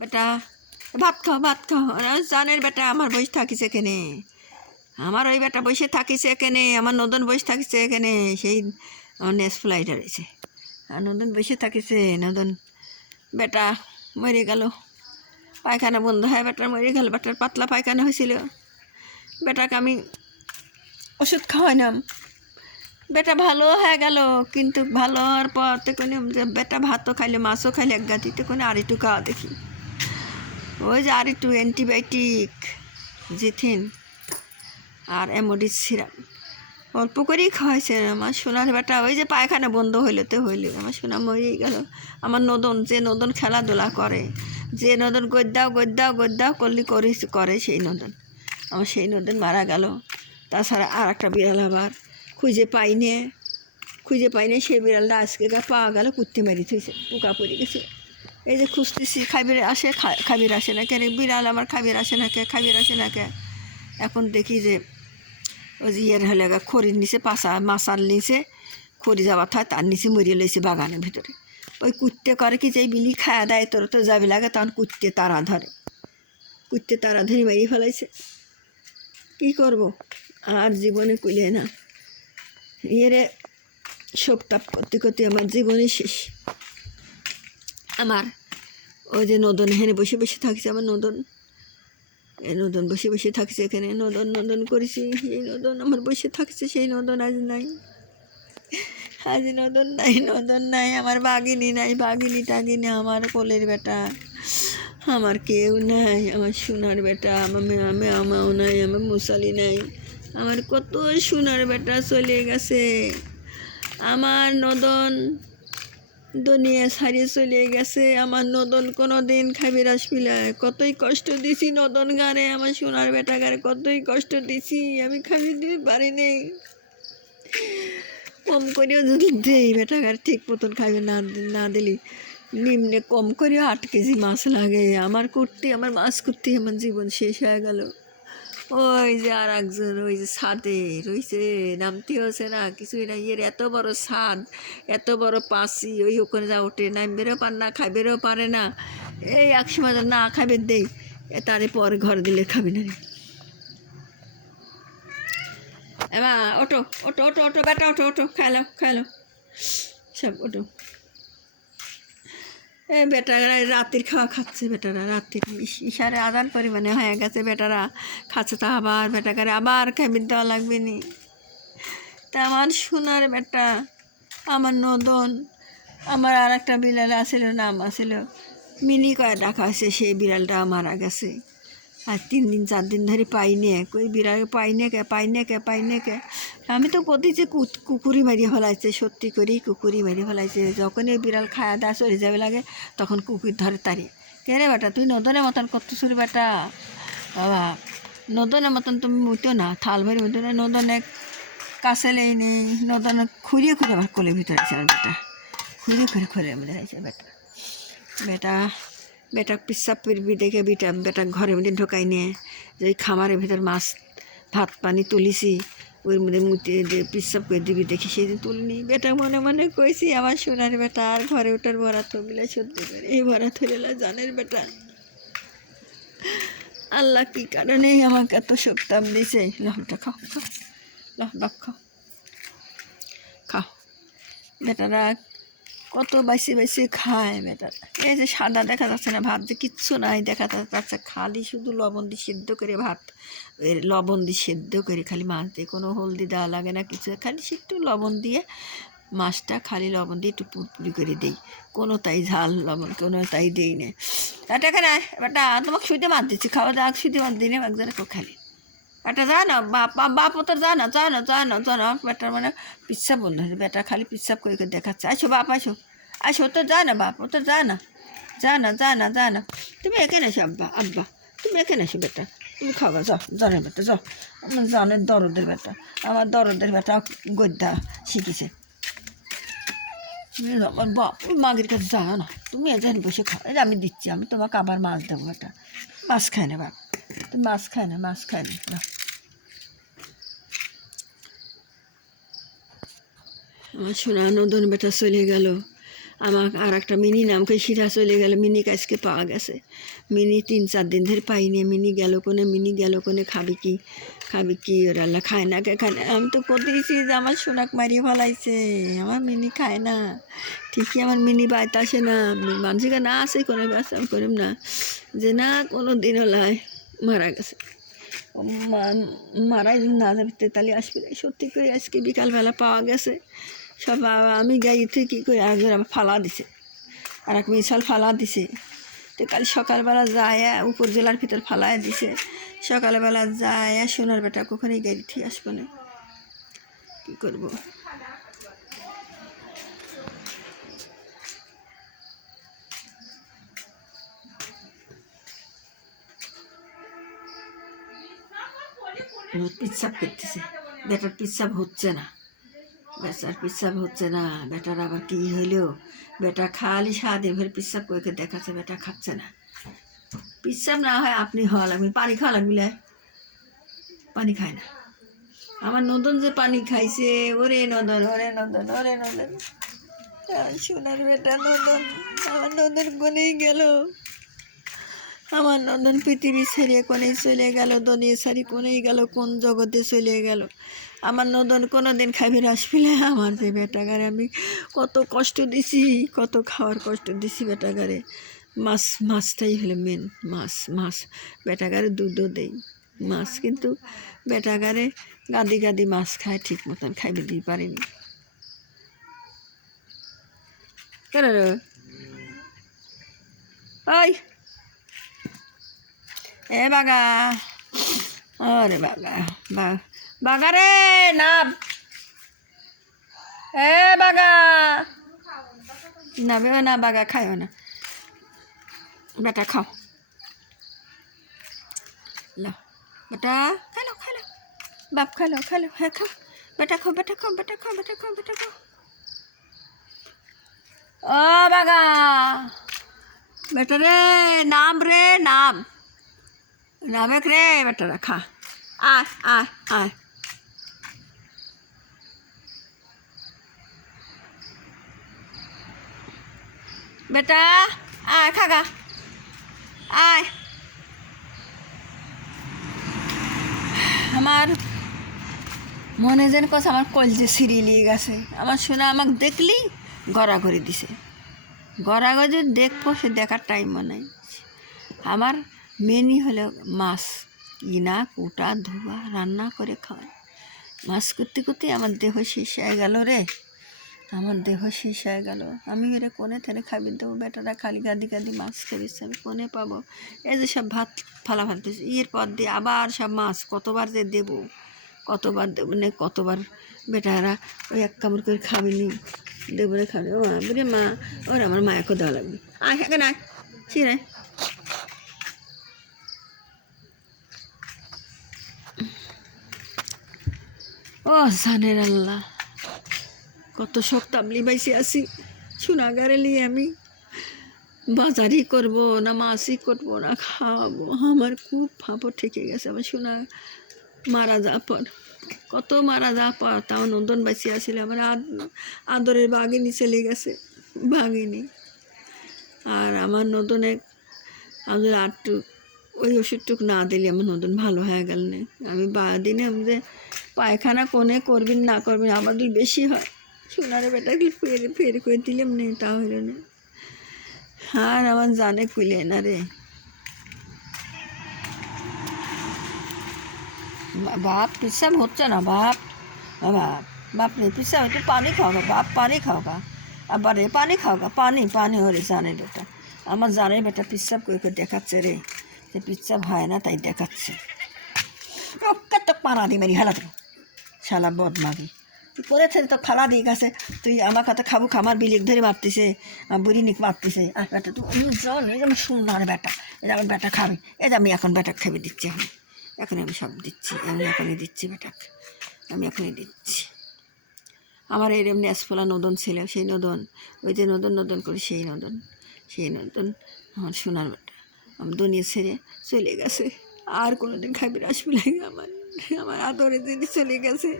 বেটা ভাত খাও ভাত খাও। জানের বেটা আমার বসে থাকিস এখানে, আমার ওই বেটা বসে থাকিস এখানে, আমার নদন বসে থাকিস এখানে, সেই আমার নেস ফ্লাইট রয়েছে আর নদন বসে থাকিছে। নদন বেটা মরে গেল, পায়খানা বন্ধ হয় বেটার মরে গেল, বেটার পাতলা পায়খানা হয়েছিল। বেটাকে আমি ওষুধ খাওয়াইলাম, বেটা ভালো হয়ে গেল। কিন্তু ভালো হওয়ার পর তো কোনো বেটা ভাতও খাইলে মাছও খাইলে এক গাতিতে কোনো আর একটু খাওয়া দেখি, ওই যে আর একটু অ্যান্টিবায়োটিক জিথিন আর অ্যামোডিস সিরাপ অল্প করেই খাওয়াইছে আমার সোনার বেটা। ওই যে পায়খানা বন্ধ হইলে তো হইলে আমার সোনা মরেই গেল। আমার নদন, যে নদন খেলাধুলা করে, যে নদন গদ্যাও গদ্যাও গদ্যাও করে সেই নদন, আমার সেই নদন মারা গেল। তাছাড়া আর একটা বিড়াল আবার খুঁজে পাইনে সেই বিড়ালটা আজকে পাওয়া গেল, কুত্তি মারি থইছে, পোকা পড়ে গেছে। এই যে খুঁজতেছি, খাবির আসে খাবির আসে না কেন, বিড়াল আমার খাবির আসে না কে, খাবির আসে না কে। এখন দেখি যে ওই যে ইয়ের হলে খড়ির নিচে মাছার নিচে খড়ি যাওয়া হয়, তার নিচে মরিয়ে লইছে বাগানের ভিতরে। ওই কুত্তে করে কি, যে বিলি খায়া দেয় তোর তো যাবি লাগে, তখন কুত্তে তারা ধরে মারিয়ে ফেলাইছে। কী করব, আর জীবনে কুলে না, ইয়েরে শোক তাপ করতে করতে আমার জীবনে শেষ। আমার ওই যে নদন হেনে বসে বসে থাকছে, আমার নদন বসে থাকছে এখানে, নদন করেছি, সেই নদন আমার বসে থাকছে, সেই নদন আজ নাই, নদন নাই, আমার বাঘিনী নাই, বাঘিনী টাগিনী, আমার কোলের বেটা, আমার কেউ নাই, আমার সোনার বেটা, আমার মেয়ামাও নাই, আমার মুসালি নাই, আমার কত সোনার বেটা চলে গেছে। আমার নদন দুনিয়া ছাড়িয়ে চলে গেছে। আমার নদন কোনো দিন খাবির আসবিলায়, কতই কষ্ট দিছি নদন গারে, আমার সোনার বেটা গারে কতই কষ্ট দিছি, আমি খাবি দিতে পারিনি। কম করেও যদি দেই বেটা গারে ঠিক মতন খাবে না দিলি নিম্নে কম করেও 8 কেজি মাছ লাগে। আমার মাছ করতে আমার জীবন শেষ হয়ে গেল। ওই যে আর একজন ওই যে ছাদে রয়েছে, নামতে হচ্ছে না, কিছুই না, এর এত বড় ছাদ, এত বড় পাশি, ওই ওখানে যা ওঠে, নামবেরও পারে না, খাইবেরও পারে না। এই এক সময় না খাবে দেই, তারে পরে ঘর দিলে খাবি না রে। এবার ওটো ওটো ওটো ওটো বেটা, ওটো খাইলো সব, ওটো। বেটারা রাতের খাওয়া খাচ্ছে, বেটারা রাতের ইশারে আদান পরিমাণে হয়ে গেছে, বেটারা খাচ্ছে, তা আবার বেটাকারে আবার খাইবির দেওয়া লাগবে নি। তা আমার সোনার বেটা, আমার নদন, আমার আর একটা বিড়াল আসছিল, নাম আসছিল মিনি, কয়ে ডাকা হয়েছে, সেই বিড়ালটা মারা গেছে। আর 3 দিন 4 দিন ধরে পাইনে, কই বিড়াল পাইনে কে। আমি তো প্রতি যে কুকুরি মারিয়ে ফেলাইছে, সত্যি করেই কুকুরি মারিয়ে ফেলাইছে। যখন এই বিড়াল খায়া দাওয়া চলে যাবে লাগে, তখন কুকুর ধরে তারি। কে রে বেটা, তুই নদনের মতন করতেছ রে বেটা, বাবা নদনের মতন তুমি মুইতো না, থাল ভরি মুইতো না, নদনে কাছে লেই নেই, নদনে খুঁড়িয়ে আমার কোলের ভিতরে আছে, আর বেটা খুঁড়িয়ে মধ্যে আছে বেটা পিসাব করবি দেখে বেটা ঘরের মধ্যে ঢোকাই নিয়ে, যে ওই খামারের ভিতর মাছ ভাত পানি তুলিছি, ওর মধ্যে মুতে দিয়ে পিসাব করে দিবি দেখি, সেদিন তুলিনি। বেটা মনে মনে কইছি, আমার সোনার বেটা আর ঘরে ওঠার ভরা থমিলে সত্যি করে এই ভরা থইলা জানের বেটা, আল্লাহ কি কারণেই আমাকে এত শক্তাম দিছে। লহটা খাও খাও বেটারা কত বাইসে খায় বেটা। এই যে সাদা দেখা যাচ্ছে না ভাত, যে কিচ্ছু নাই দেখা যাচ্ছে, খালি শুধু লবণ দিয়ে সেদ্ধ করে ভাত, লবণ দিয়ে সেদ্ধ করে খালি মাছ দিয়ে, কোনো হলদি দেওয়া লাগে না কিছু, খালি একটু লবণ দিয়ে মাছটা খালি লবণ দিয়ে একটু পুরপুরি করে দিই, কোনো তাই ঝাল লবণ কোনো তাই দিই না। এটা কেন বেটা, তোমাকে শুইতে মার দিচ্ছি, খাওয়া দাওয়া শুইতে মার দিই না একজনে খালি। বেটা যা না, বাপ তোর যা না বেটার মানে পিচ্ছাপ বন্ধ হয়েছে, বেটা খালি পিচ্ছাপ করে দেখাচ্ছে। আসো বাপ আসো তো যা না বাপ, ও তো যা না, তুমি এখানে আসো আব্বা তুমি এখানে আসো বেটা, তুমি খাবা, যাও জানের বেটা যাও, আমার জানের দরদের বেটা, আমার দরদের বেটা গদ্যা শিখেছে। আমার বাপ ওই মাগের কাছে যা না, তুমি এখানে বসে খাও, এটা আমি দিচ্ছি, আমি তোমাকে আবার মাছ দেবো বেটা, মাছ খায় না বাপ, তুমি মাছ খায় না না। আমার সোনা নদন বেটা চলে গেল, আমার আর একটা মিনি নামকে শিরা চলে গেল, মিনিকে আজকে পাওয়া গেছে। মিনি 3-4 দিন ধরে পাইনি। মিনি গেল কোনে খাবি কি ওরা আল্লাহ খায় না খায় না। আমি তো দিয়েছি যে আমার সোনাক মারিয়ে ফেলাইছে, আমার মিনি খায় না। ঠিকই আমার মিনি বাইতে আসে না, মানুষকে না আসে কোনো ব্যস্ত আমি করিম না যে না কোনো দিন হলাই মারা গেছে। মারা না যাবে তেতালি আসবে সত্যি করে আজকে বিকালবেলা পাওয়া গেছে। সব আমি গাইতে কী করে একজন আবার ফালা দিছে, আর এক মিশাল ফালা দিছে। তো কাল সকালবেলা যায় উপজেলার ভিতর ফালায় দিছে, সকালবেলা যায় সোনার বেটা কখনই গাড়ি ঠিক আসবো না, কী করবো। পিচ্ছাপ করতেছে, বেটার পিচ্ছাপ হচ্ছে না, বেচার পিচ্ছাপ হচ্ছে না। বেটার আবার কী হইলো, বেটা খালি সারাদিন ভরে পিচ্ছাপ করে দেখাচ্ছে, বেটা খাচ্ছে না। পিচ্ছাপ না হয় আপনি হওয়া লাগবে, পানি খাওয়া লাগবে, পানি খায় না। আমার নদন যে পানি খাইছে, ওরে নদন সোনার বেটা নদন, আমার নদন কোনেই গেল, আমার নদন পৃথিবী ছেড়ে কোনেই চলে গেল, দুনিয়া ছাড়ি কোনেই গেল, কোন জগতে চলে গেল। আমার নদন কোনো দিন খাবির আসবিলে। আমার যে বেটাগারে আমি কত কষ্ট দিছি, কত খাওয়ার কষ্ট দিছি বেটাগারে। মাছটাই হলো মেন, মাছ বেটাগারে দুধও দেই মাছ, কিন্তু বেটাগারে গাদি মাছ খায়, ঠিক মতন খাইবে দিতে পারিনি। কেন রে ওই এ বাগা, ওরে বাগা রে নাম, এ বাগা নাবেও না, বাগা খাইও না, বেটা খাও, লো বেটা খালো বাপ খালো হ্যাঁ খাও, বেটা খাও ও বাগা বেটা রে নাম নামে রে বেটারা খা, আয় বেটা আয় খাগা আয়। আমার মনে যেন কথা আমার কলজে সিরিলিয়ে গেছে। আমার শোনা আমাকে দেখলি গড়াগড়ি দিছে, গড়াগড়ি দেখবো সে দেখার টাইমও নেই। আমার মেনই হলো মাছ কিনা কুটা ধোয়া রান্না করে খাওয়া। মাছ করতে আমার দেহ শেষ হয়ে গেল রে, আমার দেহ শেষ হয়ে গেল। আমি এরা কোনে থেকে খাবি দেবো, বেটারা খালি গাদি মাছ খেয়েছে, আমি কোনে পাবো। এই যে সব ভাত ফালাফাল দিয়েছে, এর পর দিয়ে আবার সব মাছ কতবার যে দেবো, কতবার বেটারা ওই এক কামড় করে খাবিনি, দেবো না খাবি। ও বুড়ি মা, ওর আমার মায়াকে দেওয়া লাগবে। এখানে চিনে ও জানের আল্লাহ, কত শখ তাবলি বাইসে আসি সোনাগারে নিয়ে। আমি বাজারই করবো না মাছই করবো না খাওয়াবো, আমার খুব ফাঁপড় ঠেকে গেছে। আমার সোনা মারা যাওয়ার পর, কত মারা যাওয়ার পর তাও নন্দন বাইসে আসছিল। আমার আদরের বাঘিনী চলে গেছে, বাঘিনী। আর আমার নদনে আমাদের ওই ওষুধটুক না দিলে আমার নতুন ভালো হয়ে গেল না। আমি দিনে যে পায়খানা কোনে করবেন না করবেন আমাদের বেশি হয়, সোনারে বেটাকে ফের করে দিলাম নেই, তা হইল না। আর আমার জানে কুলে না রে বাপ, পিসাব হচ্ছে না বাপ রে পিসাব একটু পানি খাওয়া বাপ, পানি খাওয়া আবার রে পানি খাওয়া, পানি হরে জানে বেটা, আমার জানে বেটা পিসাব করে দেখাচ্ছে রে, যে পিসাব হয় না তাই দেখাচ্ছে। ওকে তো পানা দি মারি হেলা দেবো, শালা বদমাগি তুই করেছে তো ফালা দিয়ে গেছে, তুই আমার কাছে খাবো খামার বিলেক ধরে মারতেছে, বুড়ি নিক মারতেছে। আর বেটা তুই জল এই যে আমি শুনলাম বেটা, এই যে আমার বেটা খাবে, এই যে আমি এখন বেটা খেয়ে দিচ্ছি, এখন আমি সব দিচ্ছি, আমি এখনই দিচ্ছি বেটাকে, আমি এখনই দিচ্ছি। আমার এরম ন্যাসফোলা নদন ছিল, সেই নদন, ওই যে নদন করে সেই নদন আমার সোনার বেটা আমার দুনিয়া ছেড়ে চলে গেছে। আর কোনোদিন খাবির আসবে লাগে, আমার আদরে দিদি চলে গেছে।